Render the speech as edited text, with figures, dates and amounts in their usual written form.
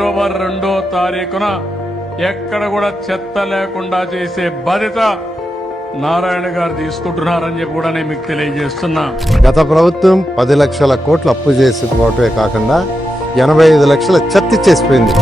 October 2వ తారీఖున ఎక్కడ కూడా చెత్త లేకుండా చేసే బాధ్యత నారాయణ గారు తీసుకుంటున్నారని చెప్పి కూడా నేను మీకు తెలియజేస్తున్నా. గత ప్రభుత్వం 10 లక్షల కోట్లు అప్పు చేసిపోవటమే కాకుండా 85 లక్షల చెత్త ఇచ్చేసిపోయింది.